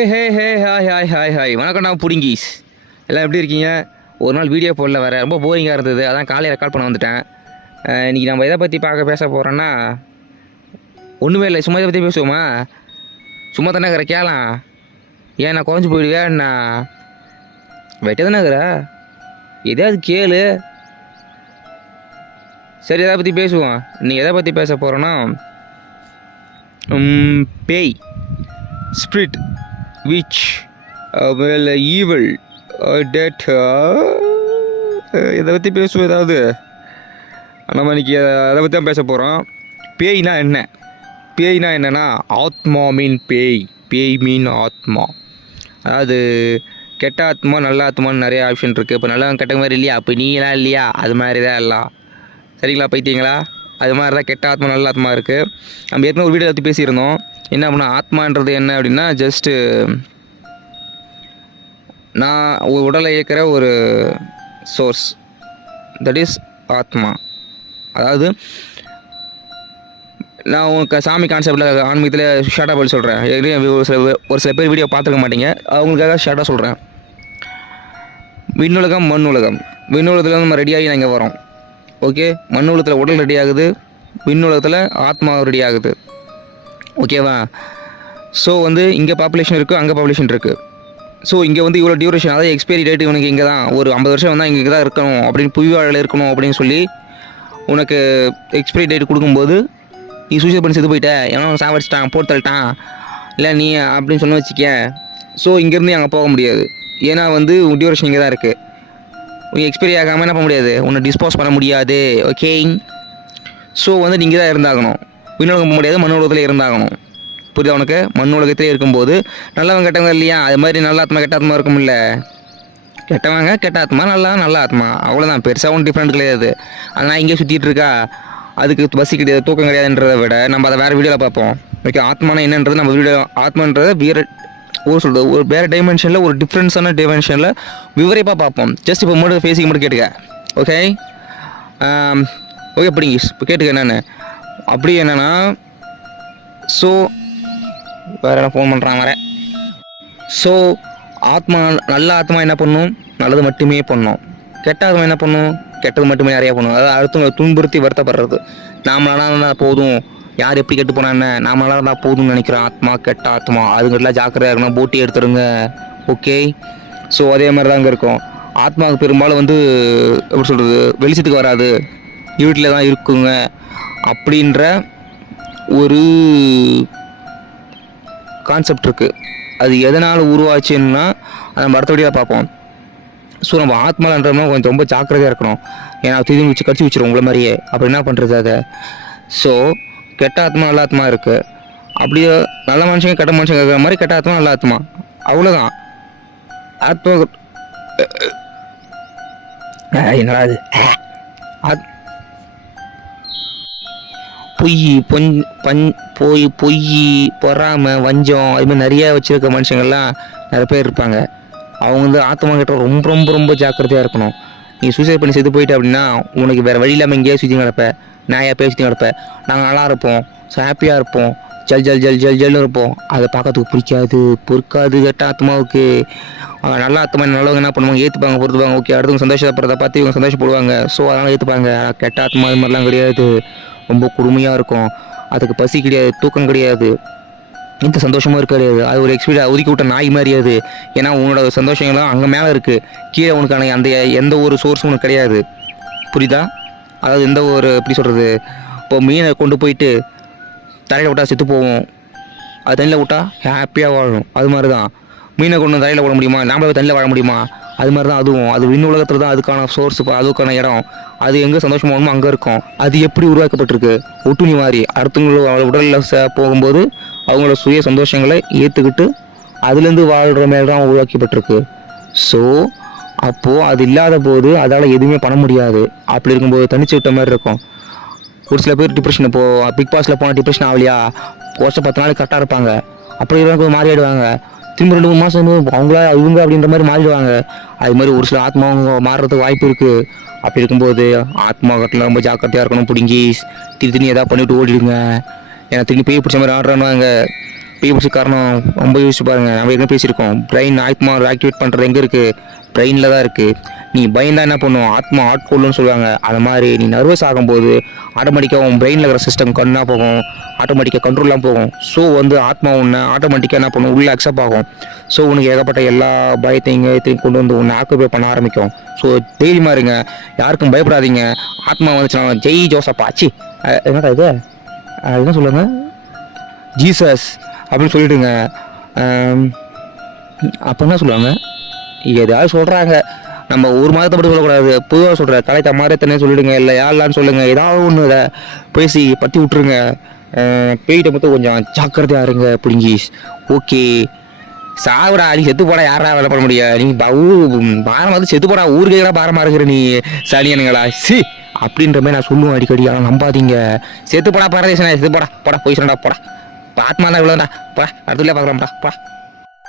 ஹே hey hi hi hi hi வணக்கம். நான் புடிங்கீஸ் எல்லாம் எப்படி இருக்கீங்க? ஒரு நாள் வீடியோ போடல, வேறு ரொம்ப போரிங்காக இருந்தது, அதான் காலையில் ரெக்கார்ட் பண்ண வந்துட்டேன். இன்றைக்கி நம்ம எதை பற்றி பேச போகிறோன்னா, ஒன்றுமே இல்லை, சும்மா இதை பற்றி பேசுவோமா? சும்மா தானே இருக்கிற கேளாம். ஏன் நான் குறைஞ்சி போயிடுவேன்? நான் வெட்ட தானே இருக்கிற, எதையாவது கேளு. சரி, எதை பற்றி பேசுவோம். இன்றைக்கி எதை பற்றி பேச போகிறோன்னா, பேய், ஸ்பிரிட், விச், ஈவல், டெட், இதை பற்றி பேசுவோம். ஏதாவது நம்ம இன்றைக்கி அதை பற்றி தான் பேச போகிறோம். பேய்னா என்ன? பேய்னா என்னென்னா, ஆத்மா மீன் பேய், பேய் மீன் ஆத்மா. அதாவது கெட்ட ஆத்மா நல்ல ஆத்மான்னு நிறைய ஆப்ஷன் இருக்குது. இப்போ நல்ல கெட்ட மாதிரி இல்லையா, அப்போ நீங்களாம் இல்லையா, அது மாதிரி தான் எல்லாம். சரிங்களா, பைத்தியங்களா? அது மாதிரி தான் கெட்ட ஆத்மா நல்ல ஆத்மா இருக்குது. நம்ம ஏற்கனவே ஒரு வீடியோ பற்றி பேசியிருந்தோம். என்ன அப்படின்னா, ஆத்மான்றது என்ன அப்படின்னா, ஜஸ்ட்டு நான் உடலை இயக்கிற ஒரு சோர்ஸ், தட் இஸ் ஆத்மா. அதாவது நான் உங்களுக்கு சாமி கான்செப்டில் ஆன்மீகத்தில் ஷார்ட்டாக பதில் சொல்கிறேன். ஒரு சில பேர் வீடியோ பார்த்துருக்க மாட்டீங்க, அவங்களுக்காக ஷார்ட்டாக சொல்கிறேன். விண்ணுலகம், மண் உலகம். விண்ணுலகத்தில் நம்ம ரெடியாகி நான் இங்கே வரோம். ஓகே, மண் உலகத்தில் உடல் ரெடி ஆகுது, விண்ணுலகத்தில் ஆத்மா ரெடி ஆகுது. ஓகேவா? ஸோ இங்கே பாப்புலேஷன் இருக்குது, அங்கே பாப்புலேஷன் இருக்குது. ஸோ இங்கே இவ்வளோ டியூரேஷன், அதாவது எக்ஸ்பைரி டேட் இவனுக்கு இங்கே தான் ஒரு 50 வருஷம் வந்தால் இங்கே தான் இருக்கணும் அப்படின்னு, புவிவாழில் இருக்கணும் அப்படின்னு சொல்லி உனக்கு எக்ஸ்பைரி டேட் கொடுக்கும்போது நீ சூசைட் பண்ணி செத்து போயிட்ட, ஏன்னா சாவடிச்சிட்டான், போட்டு தள்ளிட்டான், இல்லை நீ அப்படின்னு சொன்ன வச்சுக்க. ஸோ இங்கேருந்து அங்கே போக முடியாது. ஏன்னா டியூரேஷன் இங்கே தான் இருக்குது. உனக்கு எக்ஸ்பைரி ஆகாமல் என்ன பண்ண முடியாது, உன்னை டிஸ்போஸ் பண்ண முடியாது. ஓகே, ஸோ நீங்கள் தான் இருந்தாகணும். விண்ணுலகம் போக முடியாது, மண் உலகத்தில் இருந்தாகணும். புரியுதா உனக்கு? மண் உலகத்திலே இருக்கும்போது நல்லவங்க கெட்டவங்க இல்லையா, அது மாதிரி நல்ல ஆத்மா கெட்ட ஆத்மா இருக்கும்ல. கெட்டவங்க கெட்ட ஆத்மா, நல்ல ஆத்மா, அவ்வளோதான். பெருசாக ஒன்றும் டிஃப்ரெண்ட் கிடையாது. அதனால் இங்கே சுற்றிட்டு இருக்கா, அதுக்கு பசி கிடையாது, தூக்கம் கிடையாதுன்றதை விட நம்ம அதை வேறு வீடியோவில் பார்ப்போம். ஓகே, ஆத்மானா என்னன்றது நம்ம வீடியோ, ஆத்மான்றதை ஒரு வேறு டைமென்ஷனில், ஒரு டிஃப்ரென்ஸான டைமென்ஷனில் விவரிப்பாக பார்ப்போம். ஜஸ்ட் இப்போ மட்டும் ஃபேஸிங் மட்டும் கேட்டுக்க. ஓகே ஓகே, அப்படிங்க இப்போ கேட்டுக்க. என்னென்னு அப்படி என்னென்னா, ஸோ வேறு என்ன ஃபோன் பண்ணுறான் வர. ஸோ ஆத்மா, நல்ல ஆத்மா என்ன பண்ணும், நல்லது மட்டுமே பண்ணும். கெட்ட ஆத்மா என்ன பண்ணும், கெட்டது மட்டுமே நிறையா பண்ணும். அதாவது அடுத்தவங்களை துன்புறுத்தி வருத்தப்படுறது. நாமளானா இருந்தால் போதும், யார் எப்படி கெட்டு போனா என்ன, நாமளாக இருந்தால் போதும்னு நினைக்கிறோம் ஆத்மா, கெட்ட ஆத்மா. அதுங்கெல்லாம் ஜாக்கிரதையாக இருக்கணும், போட்டி எடுத்துருங்க. ஓகே, ஸோ அதே மாதிரி தான் அங்கே இருக்கும். ஆத்மாவுக்கு பெரும்பாலும் எப்படி சொல்கிறது, வெளிச்சத்துக்கு வராது, வீட்டில் தான் இருக்குங்க அப்படின்ற ஒரு கான்செப்ட் இருக்குது. அது எதனால் உருவாச்சுன்னா அதை நம்ம அடுத்தபடியாக பார்ப்போம். ஸோ நம்ம ஆத்மான்றோம்னா கொஞ்சம் ரொம்ப ஜாக்கிரதையாக இருக்கணும். ஏன்னா திரும்பி வச்சு கடிச்சு வச்சிரும் உங்களை மாதிரியே. அப்படி என்ன பண்ணுறது அதை? ஸோ கெட்ட ஆத்மா நல்ல ஆத்மா இருக்குது. அப்படியே நல்ல மனுஷங்க கெட்ட மனுஷங்க இருக்கிற மாதிரி கெட்ட ஆத்மா நல்ல ஆத்மா, அவ்வளோதான். ஆத்மா என்னடா அது, பொய் பொறாமை வஞ்சம் அதுமாதிரி நிறையா வச்சுருக்க மனுஷங்கள்லாம் நிறைய பேர் இருப்பாங்க. அவங்க ஆத்மா கிட்ட ரொம்ப ரொம்ப ரொம்ப ஜாக்கிரதையாக இருக்கணும். நீ சூசைட் பண்ணி செத்து போயிட்ட அப்படின்னா உனக்கு வேறு வழி இல்லாமல் எங்கேயா சுற்றி கிடப்ப, நாயா போய் சுற்றி கிடப்ப. நாங்கள் நல்லா இருப்போம், ஹாப்பியாக இருப்போம், ஜல் ஜல் ஜல் ஜல் ஜல்னு இருப்போம். அதை பார்க்கறதுக்கு பொறுக்காது கெட்ட ஆத்மாவுக்கு. நல்ல ஆத்மா நல்லவங்க என்ன பண்ணுவாங்க, ஏற்றுப்பாங்க, பொறுத்துப்பாங்க. ஓகே, அடுத்தவங்க சந்தோஷப்படுறத பார்த்து இவங்க சந்தோஷப்படுவாங்க, ஸோ அதனால் ஏற்றுப்பாங்க. கெட்ட ஆத்மா அது மாதிரிலாம் கிடையாது, ரொம்ப கொடுமையாக இருக்கும். அதுக்கு பசி கிடையாது, தூக்கம் கிடையாது, எந்த சந்தோஷமும் இருக்க கிடையாது. அது ஒரு எக்ஸ்பீரியன்ஸ் ஒதுக்கி விட்ட நாய் மாதிரி அது. ஏன்னா உன்னோட சந்தோஷங்கள்லாம் அங்கே மேலே இருக்குது, கீழே உனக்கான அந்த எந்த ஒரு சோர்ஸும் உனக்கு கிடையாது. புரியுதா? அதாவது எந்த ஒரு எப்படி சொல்கிறது, இப்போ மீனை கொண்டு போயிட்டு தரையில் விட்டால் செத்து போவோம், அது தண்ணியில் விட்டால் ஹாப்பியாக வாழும். அது மாதிரி தான் மீனை கொண்டு தரையில் விட முடியுமா, நாமளே தண்ணியில் வாழ முடியுமா? அது மாதிரி தான் அதுவும். அது விண் உலகத்தில் தான் அதுக்கான சோர்ஸ், அதுக்கான இடம். அது எங்கே சந்தோஷமாக வேணுமோ அங்கே இருக்கும். அது எப்படி உருவாக்கப்பட்டிருக்கு, ஒட்டுணி மாதிரி. அடுத்தவங்களோட உடலில் போகும்போது அவங்களோட சுய சந்தோஷங்களை ஏற்றுக்கிட்டு அதுலேருந்து வாழ்கிற மேலே தான் உருவாக்கப்பட்டிருக்கு. ஸோ அப்போது அது இல்லாத போது அதால் எதுவுமே பண்ண முடியாது. அப்படி இருக்கும்போது தனிச்சு விட்ட மாதிரி இருக்கும். ஒரு சில பேர் டிப்ரெஷன், இப்போது பிக் பாஸில் போனால் டிப்ரெஷன் ஆகலையா, வருஷம் 10 நாள் கரெக்டாக இருப்பாங்க, அப்படி இருக்கிறவங்க மாறிடுவாங்க. திரும்ப 2-3 மாதம் அவங்களா இவங்க அப்படின்ற மாதிரி மாறிடுவாங்க. அது மாதிரி ஒரு சில ஆத்மா அவங்க மாறுறதுக்கு வாய்ப்பு இருக்குது. அப்படி இருக்கும்போது ஆத்மா கட்டில் ரொம்ப ஜாக்கிரதையாக இருக்கணும். பிடிங்கி திருத்தணி எதாவது பண்ணிவிட்டு ஓடிடுங்க. ஏன்னா திரும்பி பேய் பிடிச்ச மாதிரி ஆடுறானுவாங்க. பிஎம்சி காரணம் ரொம்ப யோசிச்சு பாருங்கள். நம்ம எங்கே பேசியிருக்கோம், பிரெயின் ஆத்மா ஆக்டிவேட் பண்ணுறது எங்கே இருக்குது, பிரெயினில் தான் இருக்குது. நீ பயந்தா என்ன பண்ணும், ஆத்மா ஆட்கொள்ளுன்னு சொல்லுவாங்க. அது மாதிரி நீ நர்வஸ் ஆகும்போது ஆட்டோமேட்டிக்காக உன் பிரெயினில் இருக்கிற சிஸ்டம் கண்ணாக போகும், ஆட்டோமேட்டிக்காக கண்ட்ரோல்லாம் போகும். ஸோ வந்து ஆத்மா உன்னை ஆட்டோமேட்டிக்காக என்ன பண்ணும், உள்ளே அக்செப்ட் ஆகும். ஸோ உனக்கு ஏகப்பட்ட எல்லா பயத்தையும் கொண்டு வந்து உன்னை ஆக்குபை பண்ண ஆரம்பிக்கும். ஸோ தைரியமாக இருங்க, யாருக்கும் பயப்படாதீங்க. ஆத்மா வந்துச்சுன்னா ஜெய் ஜோசப்பா ஆச்சு என்னடா இது என்ன சொல்லுங்க, ஜீசஸ் அப்படின்னு சொல்லிவிடுங்க. அப்போ என்ன சொல்லுவாங்க, எதாவது சொல்கிறாங்க. நம்ம ஒரு மாதத்தை மட்டும் சொல்லக்கூடாது, பொதுவாக சொல்கிறேன். கலைத்த மாதத்தனே சொல்லிவிடுங்க, இல்லை யாரெல்லாம் சொல்லுங்கள், ஏதாவது ஒன்று இதை பேசி பற்றி விட்ருங்க. பேய்கிட்ட மட்டும் கொஞ்சம் ஜாக்கிரதையாக இருங்க பிடிங்கீஸ். ஓகே, சாவிடா, நீ செத்து போடா, யாரா வேலை பண்ண முடியாது. நீ பாரம் வந்து செத்து போடா, ஊருக்கே பாரமாக இருக்கிற நீ சளியனுங்களா அப்படின்ற மாதிரி நான் சொல்லுவேன் அடிக்கடி. ஆனால் நம்பாதீங்க. செத்து போடா பரதேசனா, செத்து போடா போடா போய் சொன்னா போடா, ஆத்மா தான் இவ்வளோடா போடா, அடுத்த பார்க்கலாம்டா போடா.